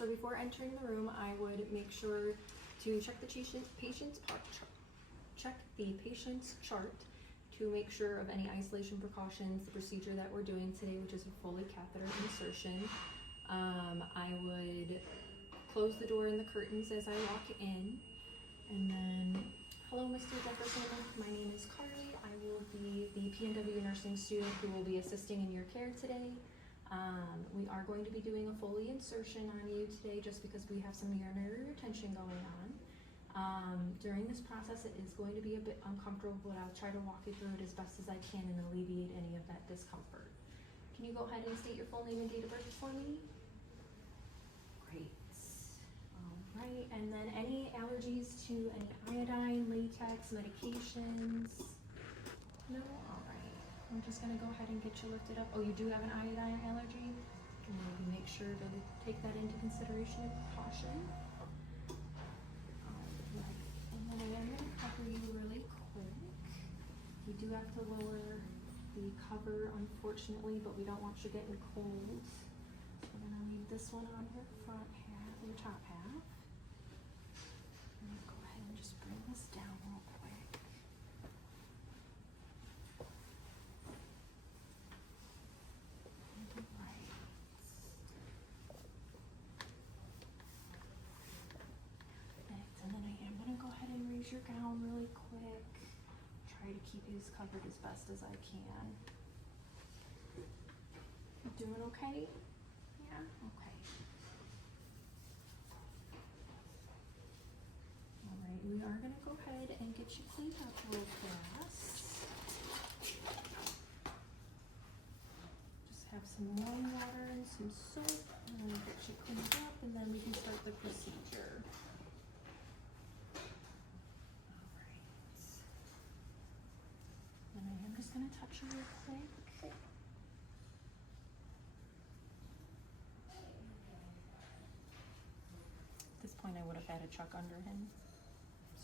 So before entering the room, I would make sure to check the patient's chart to make sure of any isolation precautions, the procedure that we're doing today, which is a Foley catheter insertion. I would close the door and the curtains as I walk in, and then, hello Mr. Jefferson, my name is Carly. I will be the PNW nursing student who will be assisting in your care today. We are going to be doing a Foley insertion on you today just because we have some urinary retention going on. During this process, it is going to be a bit uncomfortable, but I'll try to walk you through it as best as I can and alleviate any of that discomfort. Can you go ahead and state your full name and date of birth for me? Great. All right, and then any allergies to any iodine, latex, medications? No? All right. I'm just gonna go ahead and get you lifted up. Oh, you do have an iodine allergy? Maybe make sure to take that into consideration and precaution. And then I am going to cover you really quick. We do have to lower the cover, unfortunately, but we don't want you getting cold. So we're going to leave this one on your front half, your top half. And go ahead and just bring this down real quick. Right. And then I am going to go ahead and raise your gown really quick. Try to keep you covered as best as I can. You doing okay? Yeah? Okay. Alright, we are going to go ahead and get you cleaned up real fast. Just have some warm water and some soap, and then get you cleaned up, and then we can start the procedure. I'm just going to touch you real quick. At this point I would have had a chuck under him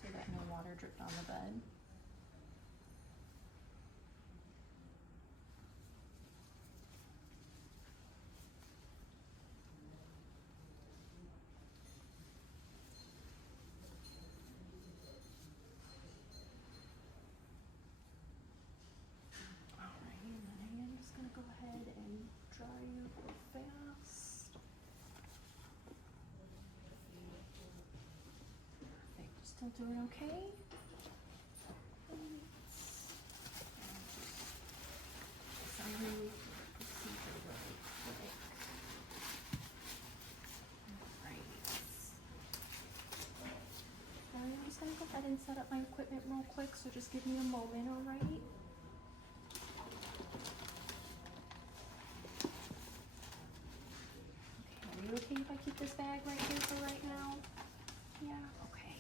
so that no water dripped on the bed. Go ahead and dry you real fast. Perfect. Still doing okay? Summary procedure really quick. Alright. I'm just going to go ahead and set up my equipment real quick, so just give me a moment, alright? Are you okay if I keep this bag right here for right now? Yeah? Okay.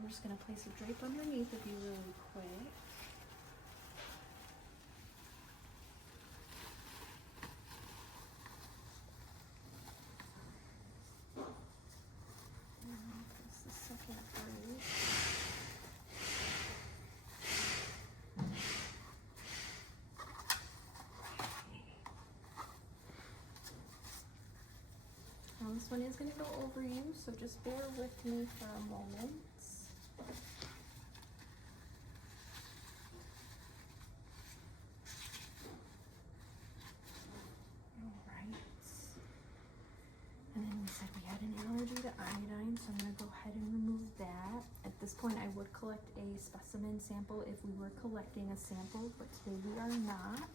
I'm just going to place a drape underneath of you really quick. Press the second drape. Now this one is going to go over you, so just bear with me for a moment. Alright. And then we said we had an allergy to iodine, so I'm going to go ahead and remove point, I would collect a specimen sample if we were collecting a sample, but today we are not.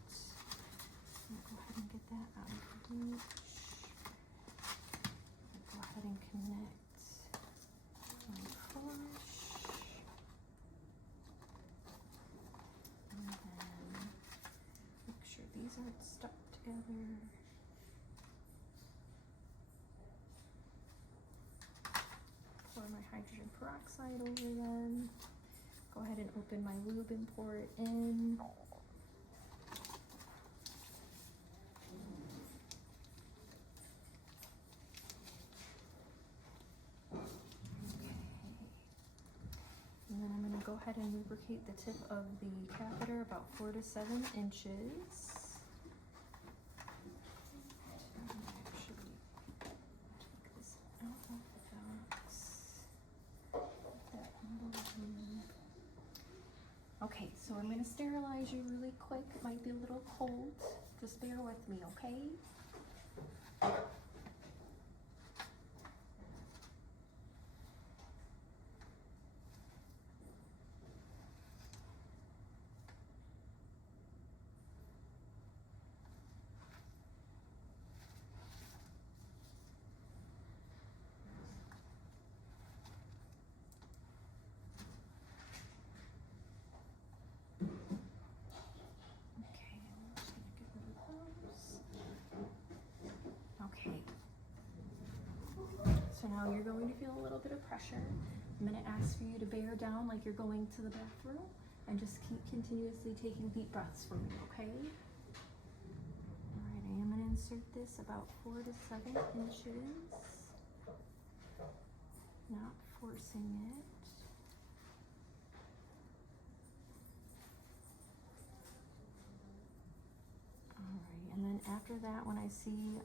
I'll go ahead and get that out of the reach. I'll go ahead and connect my push. And then make sure these aren't stuck together. Pour my hydrogen peroxide over them. Go ahead and open my lube and pour it in. And then I'm going to go ahead and lubricate the tip of the catheter about 4 to 7 inches. Actually, take this out of the box. Okay, so I'm going to sterilize you really quick. It might be a little cold. Just bear with me, okay? So now you're going to feel a little bit of pressure. I'm going to ask for you to bear down like you're going to the bathroom and just keep continuously taking deep breaths for me, okay? All right, I am going to insert this about 4 to 7 inches. Not forcing it. All right, and then after that, when I see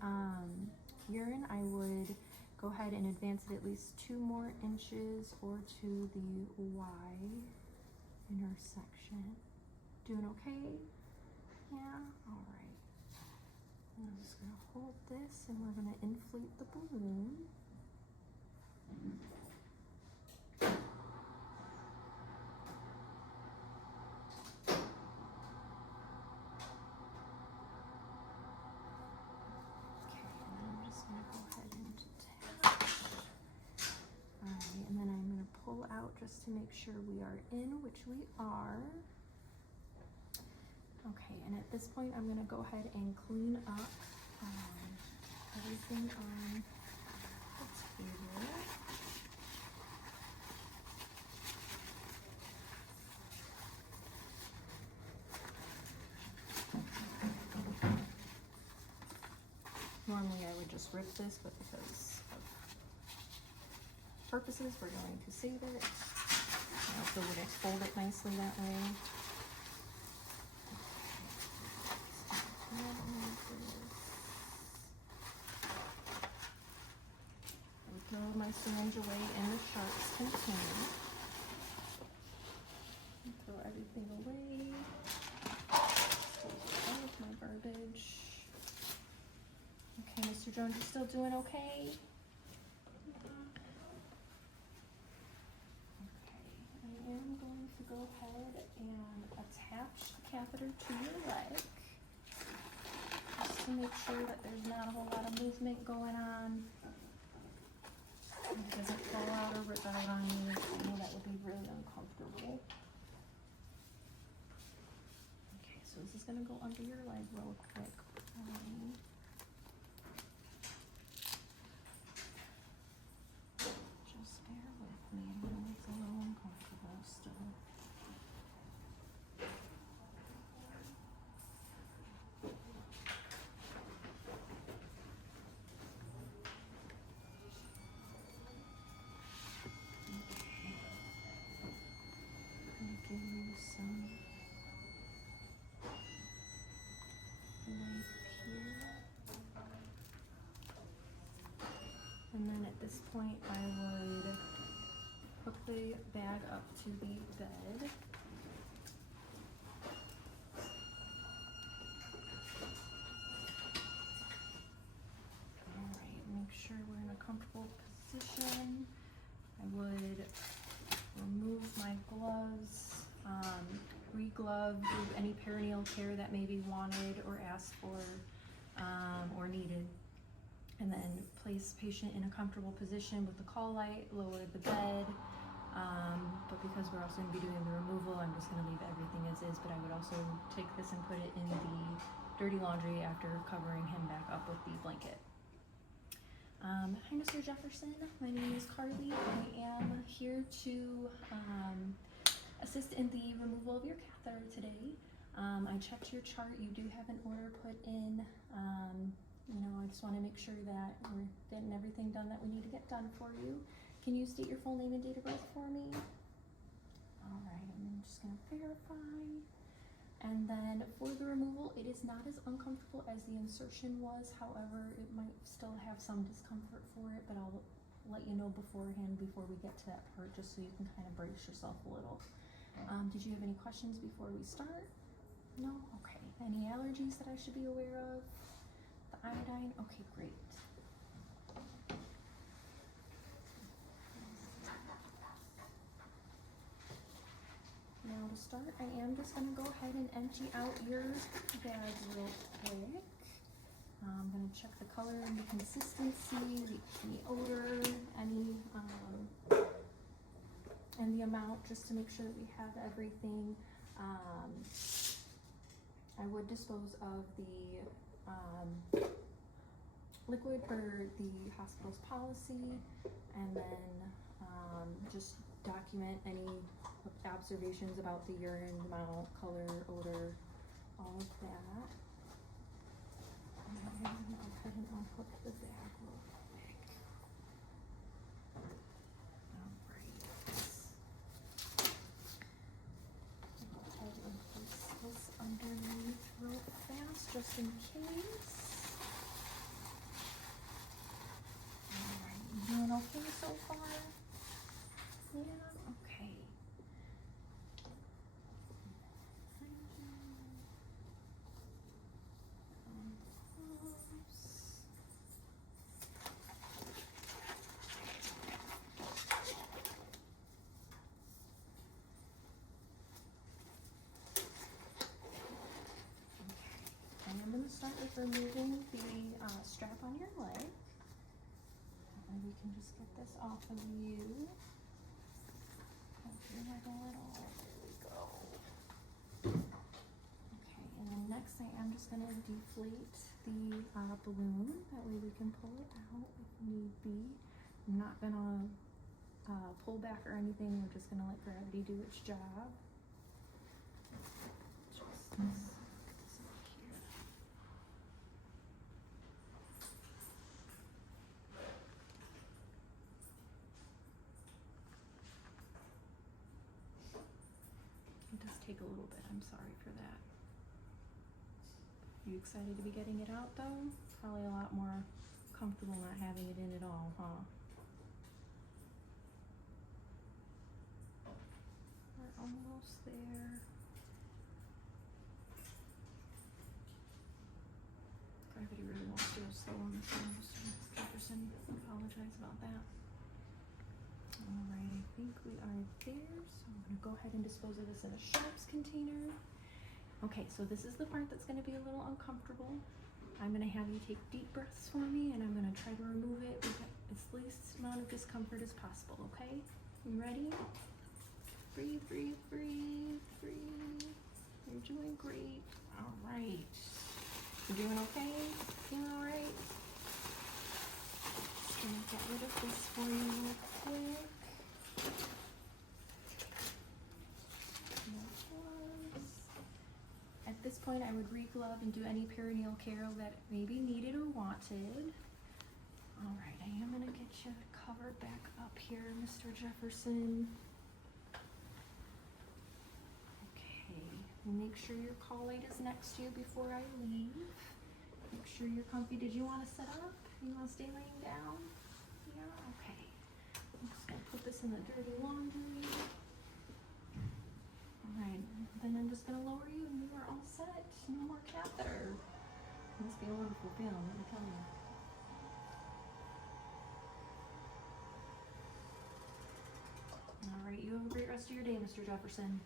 urine, I would go ahead and advance it at least 2 more inches or to the Y intersection. Doing okay? Yeah? All right. I'm just going to hold this and we're going to inflate the balloon. Just to make sure we are in, which we are. Okay, and at this point I'm going to go ahead and clean up everything on the table. Normally I would just rip this, but because of purposes, we're going to save it. I also would fold it nicely that way. I would throw my syringe away in the sharps container. Throw everything away. Dispose of all of my garbage. Okay, Mr. Jones, you still doing okay? Go ahead and attach the catheter to your leg just to make sure that there's not a whole lot of movement going on. It doesn't fall out or rip out on you. I know that would be really uncomfortable. Okay, so this is going to go under your leg real quick. Just bear with me. I know it's a little uncomfortable still. Give you some knife here. And then at this point I would hook the bag up to the bed. Alright, make sure we're in a comfortable position. I would remove gloves, re-glove, do any perineal care that may be wanted or asked for or needed. And then place patient in a comfortable position with the call light, lower the bed. But because we're also going to be doing the removal, I'm just going to leave everything as is, but I would also take this and put it in the dirty laundry after covering him back up with the blanket. Hi, Mr. Jefferson. My name is Carly. I am here to assist in the removal of your catheter today. I checked your chart. You do have an order put in. I just want to make sure that we're getting everything done that we need to get done for you. Can you state your full name and date of birth for me? All right, I'm just going to verify. And then for the removal, it is not as uncomfortable as the insertion was. However, it might still have some discomfort for it, but I'll let you know beforehand before we get to that part, just so you can kind of brace yourself a little. Did you have any questions before we start? No? Okay. Any allergies that I should be aware of? The iodine? Okay, great. Now to start, I am just going to go ahead and empty out your bag real quick. I'm going to check the color and the consistency, the odor, and the amount, just to make sure that we have everything. I would dispose of the liquid per the hospital's policy, and then just document any observations about the urine amount, color, odor, all of that. And I'm going to go ahead and unhook the bag real quick. Alright. Go ahead and place this underneath real fast, just in case. Alright, you doing okay so far? Yeah, okay. I'm going to start with removing the strap on your leg. And we can just get this off of you. Help your leg a little. There we go. Okay, and then next I am just going to deflate the balloon. That way we can pull it out if need be. I'm not going to pull back or anything. We're just going to let gravity do its job. It does take a little bit, I'm sorry for that. You excited to be getting it out though? Probably a lot more comfortable not having it in at all, huh? We're almost there. Gravity really wants to go slow on this one, Mr. Jefferson. I apologize about that. Alright, I think we are there, so I'm going to go ahead and dispose of this in a sharps container. Okay, so this is the part that's going to be a little uncomfortable. I'm going to have you take deep breaths for me, and I'm going to try to remove it with as least amount of discomfort as possible, okay? You ready? Breathe, breathe, breathe, breathe. You're doing great. Alright. You're doing okay? Feeling alright? Just going to get rid of this for you real quick. At this point, I would re-glove and do any perineal care that may be needed or wanted. Alright, I am going to get you covered back up here, Mr. Jefferson. Okay, make sure your call light is next to you before I leave. Make sure you're comfy. Did you want to sit up? You want to stay laying down? Yeah, okay. I'm just going to put this in the dirty laundry. Alright, then I'm just going to lower you and you are all set. No more catheter. It must be a wonderful feeling, let me tell you. Alright, you have a great rest rest of your day, Mr. Jefferson.